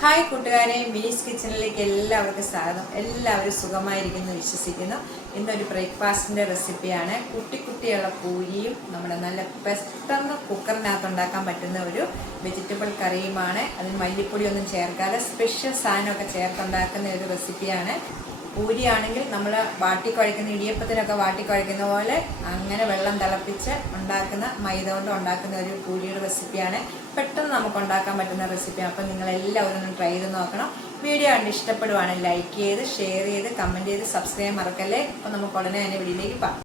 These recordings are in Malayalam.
ഹായ് കൂട്ടുകാരെ, മിനീസ് കിച്ചണിലേക്ക് എല്ലാവർക്കും സ്വാഗതം. എല്ലാവരും സുഖമായിരിക്കുന്നു വിശ്വസിക്കുന്നു. ഇന്നൊരു ബ്രേക്ക്ഫാസ്റ്റിൻ്റെ റെസിപ്പിയാണ്. കുട്ടിയുള്ള പൂരിയും നമ്മുടെ നല്ല പെട്ടെന്ന് കുക്കറിനകത്ത് ഉണ്ടാക്കാൻ പറ്റുന്ന ഒരു വെജിറ്റബിൾ കറിയുമാണ്. അതിന് മല്ലിപ്പൊടിയൊന്നും ചേർക്കാതെ സ്പെഷ്യൽ സാധനമൊക്കെ ചേർത്തുണ്ടാക്കുന്ന ഒരു റെസിപ്പിയാണ്. പൂരിയാണെങ്കിൽ നമ്മൾ വാട്ടിക്കുഴയ്ക്കുന്ന ഇടിയപ്പത്തിനൊക്കെ വാട്ടിക്കുഴയ്ക്കുന്ന പോലെ അങ്ങനെ വെള്ളം തിളപ്പിച്ച് ഉണ്ടാക്കുന്ന മൈദ കൊണ്ട് ഉണ്ടാക്കുന്ന ഒരു പൂരിയുടെ റെസിപ്പിയാണ്. പെട്ടെന്ന് നമുക്ക് ഉണ്ടാക്കാൻ പറ്റുന്ന റെസിപ്പിയാണ്. അപ്പം നിങ്ങളെല്ലാവരും ഒന്ന് ട്രൈ ചെയ്ത് നോക്കണം. വീഡിയോ കണ്ട് ഇഷ്ടപ്പെടുവാണെങ്കിൽ ലൈക്ക് ചെയ്ത് ഷെയർ ചെയ്ത് കമൻറ്റ് ചെയ്ത് സബ്സ്ക്രൈബ് മറക്കല്ലേ. അപ്പം നമുക്ക് ഉടനെ തന്നെ വീഡിയോയിലേക്ക് പോകാം.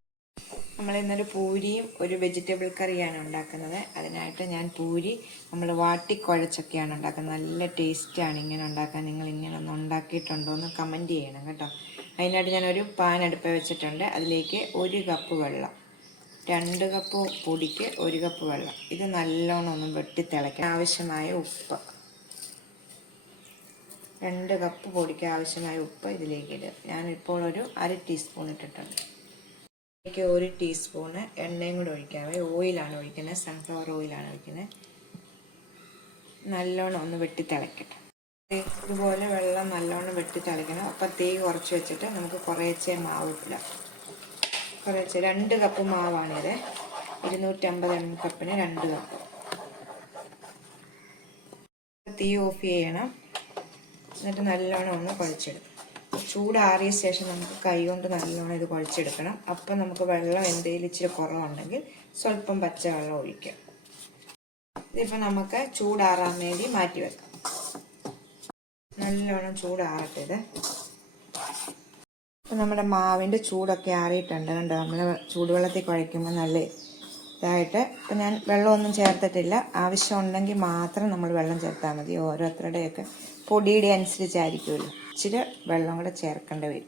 നമ്മളിന്നൊരു പൂരിയും ഒരു വെജിറ്റബിൾ കറിയാണ് ഉണ്ടാക്കുന്നത്. അതിനായിട്ട് ഞാൻ പൂരി നമ്മൾ വാട്ടിക്കുഴച്ചൊക്കെയാണ് ഉണ്ടാക്കുന്നത്. നല്ല ടേസ്റ്റാണ് ഇങ്ങനെ ഉണ്ടാക്കാൻ. നിങ്ങൾ ഇങ്ങനെ ഒന്ന് ഉണ്ടാക്കിയിട്ടുണ്ടോ എന്ന് കമൻറ്റ് ചെയ്യണം കേട്ടോ. അതിനായിട്ട് ഞാനൊരു പാൻ അടുപ്പ് വെച്ചിട്ടുണ്ട്. അതിലേക്ക് 1 കപ്പ് വെള്ളം, 2 കപ്പ് പൊടിക്ക് 1 കപ്പ് വെള്ളം. ഇത് നല്ലോണം ഒന്ന് വെട്ടി തിളയ്ക്കണം. ആവശ്യമായ ഉപ്പ്, 2 കപ്പ് പൊടിക്ക് ആവശ്യമായ ഉപ്പ് ഇതിലേക്ക് ഇടുക. ഞാനിപ്പോൾ ഒരു 1/2 ടീസ്പൂൺ ഇട്ടിട്ടുണ്ട്. ഇതിലേക്ക് 1 ടീസ്പൂണ് എണ്ണയും കൂടെ ഒഴിക്കാവേ. ഓയിലാണ് ഒഴിക്കുന്നത്, സൺഫ്ലവർ ഓയിലാണ് ഒഴിക്കുന്നത്. നല്ലോണം ഒന്ന് വെട്ടി തിളയ്ക്കട്ടെ. ഇതുപോലെ വെള്ളം നല്ലോണം വെട്ടി തിളയ്ക്കണം. അപ്പം തീ കുറച്ച് വെച്ചിട്ട് നമുക്ക് കുറേശ്ശെ മാവ് ഇടാം. കുറേശ്ശെ 2 കപ്പ് മാവാണിത്. 250 ml കപ്പിന് 2 കപ്പ്. തീ ഓഫ് ചെയ്യണം. എന്നിട്ട് നല്ലോണം ഒന്ന് കുഴച്ചെടുക്കും. ചൂടാറിയ ശേഷം നമുക്ക് കൈ കൊണ്ട് നല്ലോണം ഇത് കുഴച്ചെടുക്കണം. അപ്പം നമുക്ക് വെള്ളം എന്തെങ്കിലും ഇച്ചിരി കുറവുണ്ടെങ്കിൽ സ്വല്പം പച്ചവെള്ളം ഒഴിക്കാം. ഇതിപ്പോൾ നമുക്ക് ചൂടാറാൻ വേണ്ടി മാറ്റി വെക്കാം. നല്ലോണം ചൂടാറട്ടെ ഇത്. അപ്പം നമ്മുടെ മാവിൻ്റെ ചൂടൊക്കെ ആറിയിട്ടുണ്ട്. കണ്ടോ, നമ്മൾ ചൂടുവെള്ളത്തിൽ കുഴയ്ക്കുമ്പോൾ നല്ല ഇതായിട്ട്. ഇപ്പം ഞാൻ വെള്ളമൊന്നും ചേർത്തിട്ടില്ല. ആവശ്യമുണ്ടെങ്കിൽ മാത്രം നമ്മൾ വെള്ളം ചേർത്താൽ മതി. ഓരോരുത്തരുടെയൊക്കെ പൊടിയുടെ അനുസരിച്ചായിരിക്കുമല്ലോ. ഇച്ചിരി വെള്ളം കൂടെ ചേർക്കേണ്ടി വരും.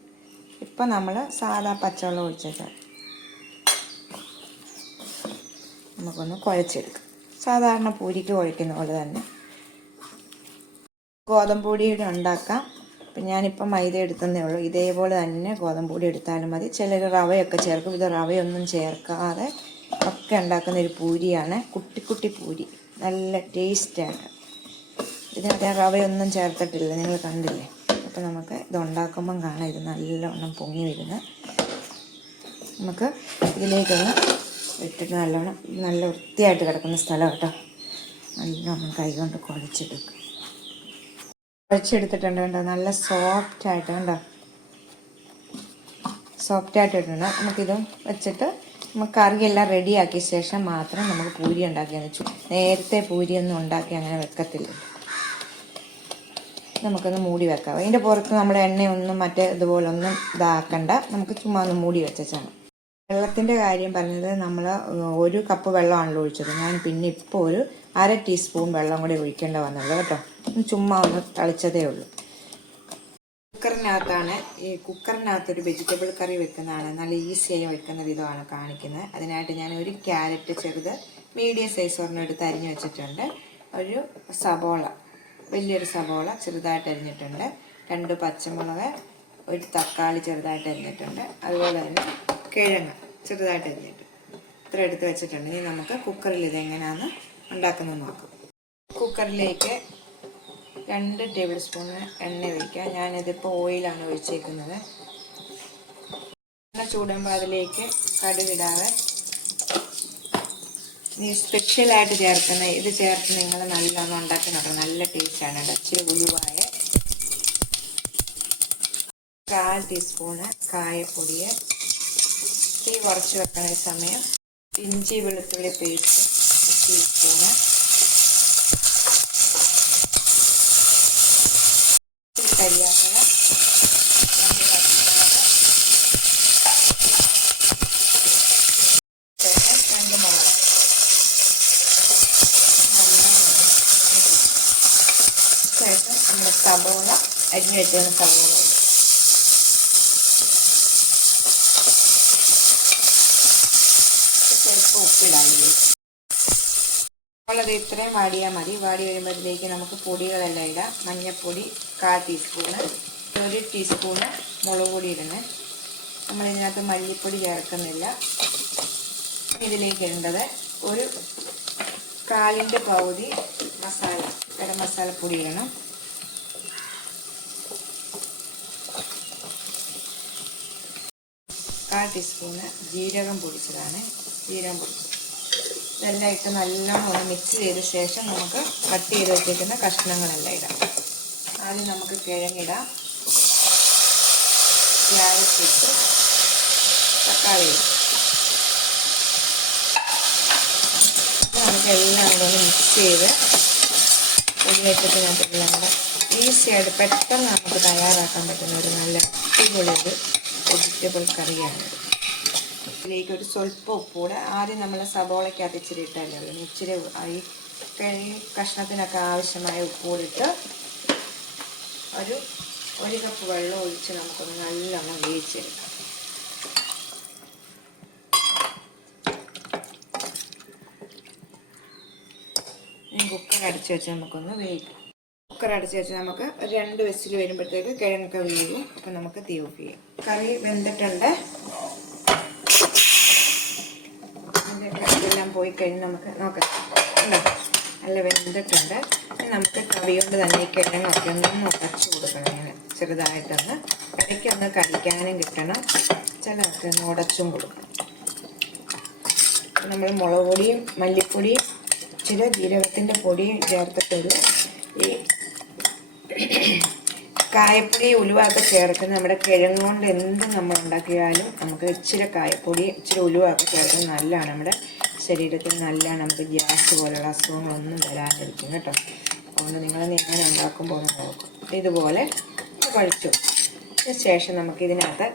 ഇപ്പം നമ്മൾ സാധാ പച്ചവെള്ളം ഒഴിച്ചാൽ നമുക്കൊന്ന് കുഴച്ചെടുക്കാം. സാധാരണ പൂരിക്ക് കുഴയ്ക്കുന്ന പോലെ തന്നെ. ഗോതമ്പ് പൊടിയുടെ ഉണ്ടാക്കാം. അപ്പം ഞാനിപ്പം മൈദ എടുത്തതേ ഉള്ളൂ. ഇതേപോലെ തന്നെ ഗോതമ്പ് പൊടി എടുത്താലും മതി. ചിലർ റവയൊക്കെ ചേർക്കും. ഇത് റവയൊന്നും ചേർക്കാതെ ഒക്കെ ഉണ്ടാക്കുന്ന ഒരു പൂരിയാണ്. കുട്ടി പൂരി, നല്ല ടേസ്റ്റാണ്. ഇതിനകത്ത് റവയൊന്നും ചേർത്തിട്ടില്ല, നിങ്ങൾ കണ്ടില്ലേ. അപ്പോൾ നമുക്ക് ഇത് ഉണ്ടാക്കുമ്പം കാണാം ഇത് നല്ലോണം പൊങ്ങി വരുന്നത്. നമുക്ക് ഇതിലേക്കൊന്ന് ഇട്ടിട്ട് നല്ലോണം, നല്ല വൃത്തിയായിട്ട് കിടക്കുന്ന സ്ഥലം കേട്ടോ. നല്ലോണം കൈ കൊണ്ട് കുഴച്ചെടുക്കും. കുഴച്ചെടുത്തിട്ടുണ്ട് കണ്ടോ, നല്ല സോഫ്റ്റായിട്ട് കണ്ടോ, സോഫ്റ്റായിട്ട് ഇട്ടുണ്ട്. നമുക്കിത് വെച്ചിട്ട് നമുക്ക് കറിയെല്ലാം റെഡിയാക്കിയ ശേഷം മാത്രം നമുക്ക് പൂരി ഉണ്ടാക്കിയാൽ വെച്ചു. നേരത്തെ പൂരിയൊന്നും ഉണ്ടാക്കി അങ്ങനെ വെക്കത്തില്ല. നമുക്കൊന്ന് മൂടി വെക്കാം. അതിൻ്റെ പുറത്ത് നമ്മൾ എണ്ണയൊന്നും മറ്റേ ഇതുപോലൊന്നും ഇതാക്കണ്ട. നമുക്ക് ചുമ്മാ ഒന്ന് മൂടി വെച്ചാണ്. വെള്ളത്തിൻ്റെ കാര്യം പറഞ്ഞത് നമ്മൾ 1 കപ്പ് വെള്ളമാണല്ലോ ഒഴിച്ചത്. ഞാൻ പിന്നെ ഇപ്പോൾ ഒരു 1/2 ടീസ്പൂൺ വെള്ളം കൂടി ഒഴിക്കേണ്ട വന്നുള്ളൂ കേട്ടോ. ചുമ്മാ ഒന്ന് തളിച്ചതേ ഉള്ളൂ. കുക്കറിനകത്താണ്. ഈ കുക്കറിനകത്തൊരു വെജിറ്റബിൾ കറി വെക്കുന്നതാണ്. നല്ല ഈസിയായി വെക്കുന്ന വിധമാണ് കാണിക്കുന്നത്. അതിനായിട്ട് ഞാൻ ഒരു ക്യാരറ്റ് ചെറുത് മീഡിയം സൈസ് ഒരെണ്ണം എടുത്ത് അരിഞ്ഞ് വെച്ചിട്ടുണ്ട്. ഒരു സബോള, വലിയൊരു സബോള ചെറുതായിട്ട് അരിഞ്ഞിട്ടുണ്ട്. 2 പച്ചമുളക്, ഒരു തക്കാളി ചെറുതായിട്ട് അരിഞ്ഞിട്ടുണ്ട്. അതുപോലെ തന്നെ കിഴങ്ങ് ചെറുതായിട്ട് അരിഞ്ഞിട്ടുണ്ട്. ഇത്ര എടുത്ത് വെച്ചിട്ടുണ്ട്. ഇനി നമുക്ക് കുക്കറിൽ ഇതെങ്ങനെയാണ് ഉണ്ടാക്കുന്നത് നോക്കാം. കുക്കറിലേക്ക് 2 ടേബിൾ സ്പൂൺ എണ്ണ ഒഴിക്കുക. ഞാനിതിപ്പോൾ ഓയിലാണ് ഒഴിച്ചേക്കുന്നത്. എണ്ണ ചൂടുമ്പോൾ അതിലേക്ക് കടുകിടാതെ. ഇനി സ്പെഷ്യലായിട്ട് ചേർക്കുന്ന ഇത് ചേർത്ത് നിങ്ങൾ നല്ലോണം ഉണ്ടാക്കി നോക്കണം. നല്ല ടേസ്റ്റാണ്. ഇച്ചിരി ഉലുവായ, 1/4 ടീസ്പൂണ് കായപ്പൊടി, തീ കുറച്ച് വെക്കുന്ന സമയം ഇഞ്ചി വെളുത്തുള്ളി പേസ്റ്റ് 1 ടീസ്പൂണ്, കരിയാപ്പില, 2 പച്ചമുളക്, 2 മുളക്. ശേഷം നമ്മൾ സബോള അരിഞ്ഞ് വെച്ചിരുന്ന സബോള ചിലപ്പോൾ ഉപ്പിടാനില്ലേ. നമ്മളത് ഇത്രയും വാടിയാൽ മതി. വാടി വരുമ്പോഴത്തേക്ക് നമുക്ക് പൊടികളെല്ലാം ഇടാം. മഞ്ഞൾപ്പൊടി 1/4 ടീസ്പൂണ്, 1 ടീസ്പൂണ് മുളക് പൊടി ഇടുന്നത്. നമ്മളിതിനകത്ത് മല്ലിപ്പൊടി ചേർക്കുന്നില്ല. ഇതിലേക്ക് ഇടേണ്ടത് ഒരു 1/4 പകുതി മസാല, ഗരം മസാലപ്പൊടി ഇടണം. 1/4 ടീസ്പൂണ് ജീരകം പൊടിച്ചതാണ്. ജീരകം പൊടിച്ചത് ഇതെല്ലാം ഇട്ട് നല്ലോണം ഒന്ന് മിക്സ് ചെയ്ത ശേഷം നമുക്ക് കട്ട് ചെയ്ത് വെച്ചിരിക്കുന്ന കഷ്ണങ്ങളെല്ലാം ഇടാം. ആദ്യം നമുക്ക് കിഴങ്ങിടാം, ക്യാരറ്റ് ഇട്ട്, തക്കാളി ഇടും. നമുക്ക് എല്ലാം കൂടെ ഒന്ന് മിക്സ് ചെയ്ത് ഒരു വെച്ചിട്ടിനകത്തെല്ലാം കൂടെ ഈസിയായിട്ട് പെട്ടെന്ന് നമുക്ക് തയ്യാറാക്കാൻ പറ്റുന്ന ഒരു നല്ല അടിപൊളി ഒരു വെജിറ്റബിൾ കറിയാണ്. ഇതിലേക്ക് ഒരു സ്വല്പം ഉപ്പൂടെ ആദ്യം നമ്മൾ സബോളയ്ക്കകത്ത് ഇച്ചിരി ഇട്ടല്ലേ ഉള്ളൂ. ഇച്ചിരി ഈ കഷ്ണത്തിനൊക്കെ ആവശ്യമായ ഉപ്പൂടിട്ട് ഒരു കപ്പ് വെള്ളം ഒഴിച്ച് നമുക്കൊന്ന് നല്ലോണം വേവിച്ചെടുക്കാം. കുക്കർ അടച്ച് വെച്ച് നമുക്കൊന്ന് വേവിക്കാം. കുക്കർ അടച്ച് വെച്ച് നമുക്ക് 2 വിസിൽ വരുമ്പോഴത്തേക്ക് കിഴങ്ങൊക്കെ വേവും. അപ്പം നമുക്ക് തീ ഓഫ് ചെയ്യാം. കറി വെന്തിട്ടുണ്ട്. ഇതെല്ലാം പോയി കഴിഞ്ഞ് നമുക്ക് നോക്കാം. നല്ല വെന്തിട്ടുണ്ട്. നമുക്ക് കറി കൊണ്ട് തന്നെ ഈ കിഴങ്ങൊക്കെ ഒന്ന് ഉടച്ചു കൊടുക്കണം. ഇങ്ങനെ ചെറുതായിട്ടൊന്ന് ഇടയ്ക്കൊന്ന് കടിക്കാനും കിട്ടണം. ചിലതൊക്കെ ഒന്ന് ഉടച്ചും കൊടുക്കണം. നമ്മൾ മുളക് പൊടിയും മല്ലിപ്പൊടിയും ഇച്ചിരി ജീരകത്തിൻ്റെ പൊടിയും ചേർത്തിട്ടൊരു ഈ കായപ്പൊടി ഉലുവൊക്കെ ചേർക്കുന്നത് നമ്മുടെ കിഴങ്ങ് കൊണ്ട് എന്ത് നമ്മൾ ഉണ്ടാക്കിയാലും നമുക്ക് ഇച്ചിരി കായപ്പൊടി ഇച്ചിരി ഉലുവൊക്കെ ചേർക്കുന്നത് നല്ലതാണ്. നമ്മുടെ ശരീരത്തിന് നല്ലതാണ്. നമുക്ക് ഗ്യാസ് പോലുള്ള അസുഖങ്ങളൊന്നും വരാതിരിക്കും കേട്ടോ. അതുകൊണ്ട് നിങ്ങളൊന്ന് ഇങ്ങനെ ഉണ്ടാക്കുമ്പോൾ ഒന്ന് നോക്കും. ഇതുപോലെ കഴിച്ചു ശേഷം നമുക്കിതിനകത്ത്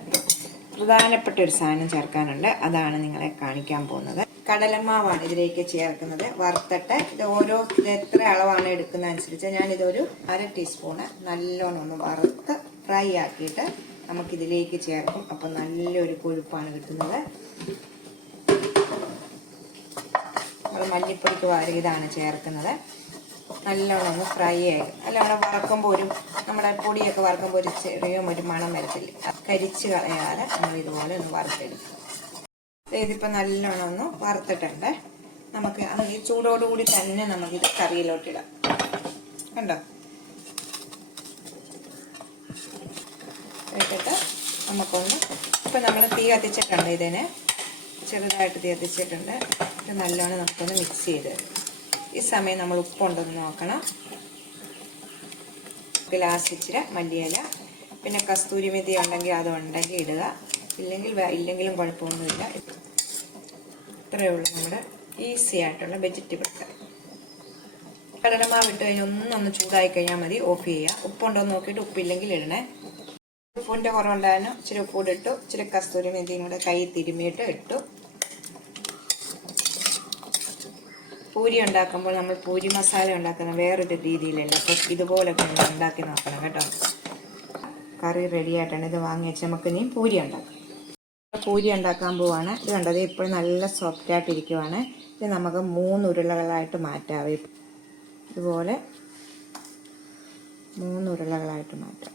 പ്രധാനപ്പെട്ട ഒരു സാധനം ചേർക്കാനുണ്ട്. അതാണ് നിങ്ങളെ കാണിക്കാൻ പോകുന്നത്. കടലമാവാണ് ഇതിലേക്ക് ചേർക്കുന്നത്. വറുത്തിട്ട് ഇത് എത്ര അളവാണ് എടുക്കുന്നത് അനുസരിച്ച് ഞാനിതൊരു 1/2 ടീസ്പൂണ് നല്ലോണം ഒന്ന് വറുത്ത് ഫ്രൈ ആക്കിയിട്ട് നമുക്കിതിലേക്ക് ചേർക്കും. അപ്പം നല്ലൊരു കൊഴുപ്പാണ് കിട്ടുന്നത്. നമ്മൾ മല്ലിപ്പൊടിക്ക് പകരം ഇതാണ് ചേർക്കുന്നത്. നല്ലോണം ഒന്ന് ഫ്രൈ ആയി നല്ലോണം വറക്കുമ്പോൾ നമ്മുടെ പൊടിയൊക്കെ വറക്കുമ്പോൾ ഒരു മണം വരത്തില്ല. കരിച്ച് കളയാതെ നമ്മൾ ഇതുപോലെ ഒന്ന് വറുത്തെടുക്കും. ഇതിപ്പോൾ നല്ലോണം ഒന്ന് വറുത്തിട്ടുണ്ട്. നമുക്ക് ഈ ചൂടോടുകൂടി തന്നെ നമുക്കിത് കറിയിലോട്ടിടാം. കണ്ടോ? ഇട്ടിട്ട് നമുക്കൊന്ന് ഇപ്പം നമ്മൾ തീ കത്തിച്ചിട്ടുണ്ട്. ഇതിന് ചെറുതായിട്ട് തീ കത്തിച്ചിട്ടുണ്ട്. ഇത് നല്ലോണം നമുക്കൊന്ന് മിക്സ് ചെയ്ത് ഈ സമയം നമ്മൾ ഉപ്പുണ്ടെന്ന് നോക്കണം. ഗ്ലാസ് ഇച്ചിരി മല്ലിയില, പിന്നെ കസ്തൂരി മെത്തി ഉണ്ടെങ്കിൽ അതുണ്ടെങ്കിൽ ഇടുക. ഇല്ലെങ്കിലും കുഴപ്പമൊന്നുമില്ല. ഇത്രയേ ഉള്ളൂ നമ്മുടെ ഈസി ആയിട്ടുള്ള വെജിറ്റബിൾ കറി. കടലമാവ് ഇട്ട് കഴിഞ്ഞ് ഒന്നൊന്ന് ചൂടായി കഴിഞ്ഞാൽ മതി, ഓഫ് ചെയ്യുക. ഉപ്പുണ്ടോ എന്ന് നോക്കിയിട്ട് ഉപ്പില്ലെങ്കിൽ ഇടണേ. ഉപ്പിൻ്റെ കുറവുണ്ടായിരുന്നു. ഇച്ചിരി ഉപ്പൂടെ ഇട്ടു. ഇച്ചിരി കസ്തൂരി മെത്തിയും കൂടെ കൈ തിരുമ്മിയിട്ട് ഇട്ടു. പൂരി ഉണ്ടാക്കുമ്പോൾ നമ്മൾ പൂരി മസാല ഉണ്ടാക്കുന്ന വേറൊരു രീതിയിലല്ല. അപ്പോൾ ഇതുപോലൊക്കെ ഉണ്ടാക്കി നോക്കണം കേട്ടോ. കറി റെഡി ആയിട്ടാണ്. ഇത് വാങ്ങി വെച്ച് നമുക്ക് ഇനി പൂരി ഉണ്ടാക്കാം. പൂരി ഉണ്ടാക്കാൻ പോവാണ്. ഇത് കണ്ടത് ഇപ്പോഴും നല്ല സോഫ്റ്റ് ആയിട്ടിരിക്കുവാണ്. ഇത് നമുക്ക് 3 ഉരുളകളായിട്ട് മാറ്റാം. ഇതുപോലെ 3 ഉരുളകളായിട്ട് മാറ്റാം.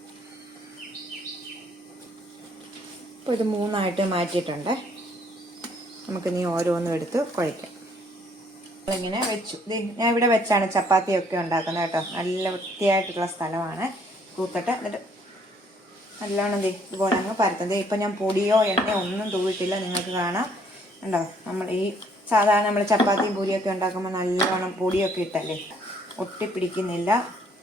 അപ്പോൾ ഇത് 3ആയിട്ട് മാറ്റിയിട്ടുണ്ട്. നമുക്കിനി ഓരോന്നും എടുത്ത് കുഴയ്ക്കാം. ഇങ്ങനെ വെച്ചു. ഞാൻ ഇവിടെ വെച്ചാണ് ചപ്പാത്തിയൊക്കെ ഉണ്ടാക്കുന്നത് കേട്ടോ. നല്ല വൃത്തിയായിട്ടുള്ള സ്ഥലമാണ്. കൂത്തിട്ട് എന്നിട്ട് നല്ലോണം ഇതുപോലെ അങ്ങ് പരത്തുന്നത്. ഇപ്പം ഞാൻ പൊടിയോ എണ്ണയോ ഒന്നും തൂവിട്ടില്ല. നിങ്ങൾക്ക് കാണാം. ഉണ്ടോ? നമ്മൾ ഈ സാധാരണ നമ്മൾ ചപ്പാത്തിയും പൂരിയൊക്കെ ഉണ്ടാക്കുമ്പോൾ നല്ലോണം പൊടിയൊക്കെ ഇട്ടല്ലേ, ഒട്ടിപ്പിടിക്കുന്നില്ല.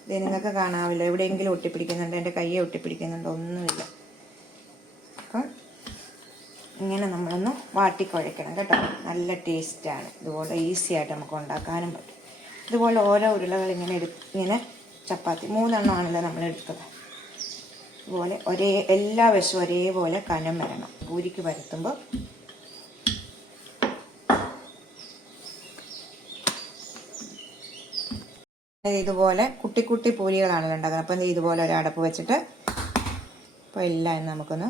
ഇത് നിങ്ങൾക്ക് കാണാവില്ല. എവിടെയെങ്കിലും ഒട്ടിപ്പിടിക്കുന്നുണ്ട്. എൻ്റെ കയ്യെ ഒട്ടിപ്പിടിക്കുന്നുണ്ട്. ഒന്നുമില്ല. അപ്പം ഇങ്ങനെ നമ്മളൊന്ന് വാട്ടിക്കുഴയ്ക്കണം കേട്ടോ. നല്ല ടേസ്റ്റാണ്. ഇതുപോലെ ഈസി ആയിട്ട് നമുക്ക് ഉണ്ടാക്കാനും പറ്റും. ഇതുപോലെ ഓരോ ഉരുളകൾ ഇങ്ങനെ ചപ്പാത്തി 3 എണ്ണമാണല്ലോ നമ്മൾ എടുത്തത്. ഇതുപോലെ എല്ലാ വശവും ഒരേപോലെ കനം വരണം പൂരിക്ക് പരത്തുമ്പോൾ. ഇതുപോലെ കുട്ടി കുട്ടി പൂരികളാണല്ലോ ഉണ്ടാക്കുന്നത്. അപ്പം ഇതുപോലെ ഒരു അടപ്പ് വെച്ചിട്ട് അപ്പോൾ എല്ലാം നമുക്കൊന്ന്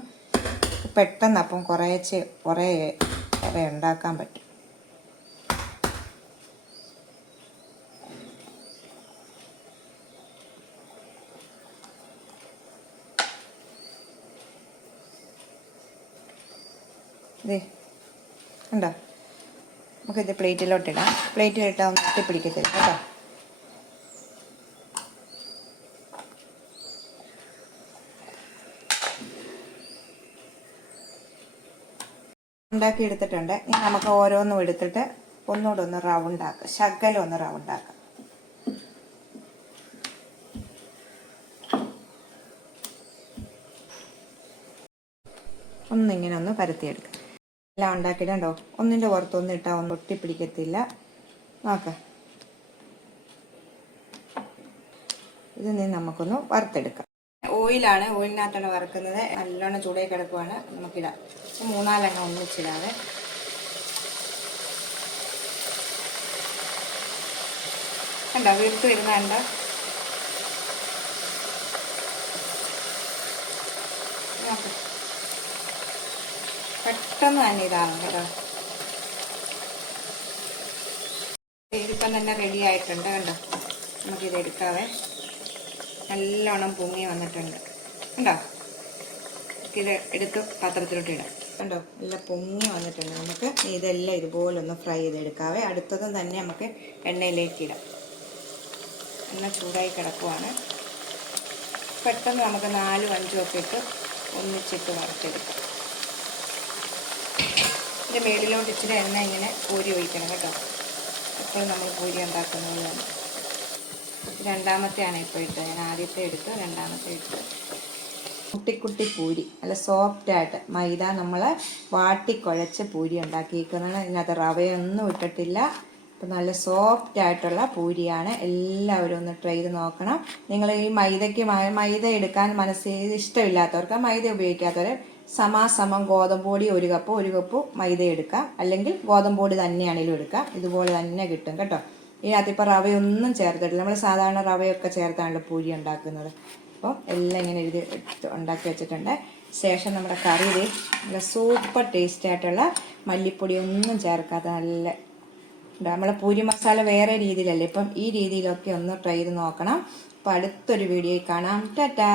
പെട്ടെന്ന് അപ്പം കുറേ ഉണ്ടാക്കാൻ പറ്റും. ഉണ്ടോ? നമുക്കിത് പ്ലേറ്റിലോട്ടിടാം. പ്ലേറ്റിലിട്ടാൽ ഒന്ന് ഒട്ടിപ്പിടിക്കത്തില്ല കേട്ടോ. ഉണ്ടാക്കി എടുത്തിട്ടുണ്ട്. ഇനി നമുക്ക് ഓരോന്നും എടുത്തിട്ട് ഒന്നുകൂടെ ഒന്ന് റൗണ്ടാക്കാം, ശകലം ഒന്ന് റൗണ്ടാക്കാം. ഒന്നിങ്ങനെ ഒന്ന് പരത്തിയെടുക്കാം. എല്ലാം ഉണ്ടാക്കിയിട്ടുണ്ടോ? ഒന്നിൻ്റെ പുറത്തൊന്നും ഇട്ടാൽ ഒന്നും ഒട്ടിപ്പിടിക്കത്തില്ല. നോക്കാം. ഇത് നീ നമുക്കൊന്ന് വറുത്തെടുക്കാം. ഓയിലാണ്, ഓയിലിനകത്താണ് വറുക്കുന്നത്. നല്ലോണം ചൂടായി കിടക്കുവാണ്. നമുക്കിടാം. 3-4 എണ്ണം ഒന്നിച്ചിടാതെ. കണ്ടോ വീർത്ത് വരുന്ന കണ്ട? പെട്ടെന്ന് തന്നെ ഇതാകും കേട്ടോ. ഇതിപ്പം തന്നെ റെഡി ആയിട്ടുണ്ട്. കണ്ടോ, നമുക്കിത് എടുക്കാവേ. നല്ലോണം പൊങ്ങി വന്നിട്ടുണ്ട്. കണ്ടോ, ഇത് എടുത്ത് പാത്രത്തിലോട്ട് ഇടാം. കണ്ടോ, എല്ലാം പൊങ്ങി വന്നിട്ടുണ്ട്. നമുക്ക് ഇതെല്ലാം ഇതുപോലൊന്ന് ഫ്രൈ ചെയ്തെടുക്കാവേ. അടുത്തതും തന്നെ നമുക്ക് എണ്ണയിലേക്ക് ഇടാം. എണ്ണ ചൂടായി കിടക്കുവാണ്. പെട്ടെന്ന് നമുക്ക് 4-5 ഒക്കെ ഇട്ട് ഒന്നിച്ചിട്ട് വറുത്തെടുക്കാം. ഇതിൻ്റെ മേളിലോട്ട് ഇച്ചിരി എണ്ണ ഇങ്ങനെ പൂരി ഒഴിക്കണം കേട്ടോ. എപ്പോഴും നമ്മൾ പൂരി ഉണ്ടാക്കുന്നതാണ്. രണ്ടാമത്തെയാണ് ഇപ്പോൾ ഇട്ടത്. ഞാൻ ആദ്യത്തെ എടുത്ത് രണ്ടാമത്തെ ഇട്ട്. കുട്ടി പൂരി നല്ല സോഫ്റ്റായിട്ട് മൈദ നമ്മൾ വാട്ടിക്കുഴച്ച് പൂരി ഉണ്ടാക്കിയിരിക്കുന്നതാണ്. ഇതിനകത്ത് റവയൊന്നും ഇട്ടിട്ടില്ല. അപ്പം നല്ല സോഫ്റ്റായിട്ടുള്ള പൂരിയാണ്. എല്ലാവരും ഒന്ന് ട്രൈ ചെയ്ത് നോക്കണം. നിങ്ങൾ ഈ മൈദ എടുക്കാൻ മനസ്സിൽ ഇഷ്ടമില്ലാത്തവർക്ക്, മൈദ ഉപയോഗിക്കാത്തവർ സമാസമം ഗോതമ്പൊടി 1 കപ്പ് മൈദ എടുക്കാം. അല്ലെങ്കിൽ ഗോതമ്പൊടി തന്നെയാണെങ്കിലും എടുക്കാം. ഇതുപോലെ തന്നെ കിട്ടും കേട്ടോ. ഇതിനകത്ത് ഇപ്പോൾ റവയൊന്നും ചേർത്തിട്ടില്ല. നമ്മൾ സാധാരണ റവയൊക്കെ ചേർത്താണല്ലോ പൂരി ഉണ്ടാക്കുന്നത്. അപ്പോൾ എല്ലാം ഇങ്ങനെ ഉണ്ടാക്കി വെച്ചിട്ടുണ്ട്. ശേഷം നമ്മുടെ കറി നല്ല സൂപ്പർ ടേസ്റ്റ് ആയിട്ടുള്ള മല്ലിപ്പൊടി ഒന്നും ചേർക്കാത്ത നല്ല നമ്മളെ പൂരി മസാല വേറെ രീതിയിലല്ലേ. ഇപ്പം ഈ രീതിയിലൊക്കെ ഒന്ന് ട്രൈ ചെയ്ത് നോക്കണം. അപ്പോൾ അടുത്തൊരു വീഡിയോയിൽ കാണാം. ടാറ്റാ.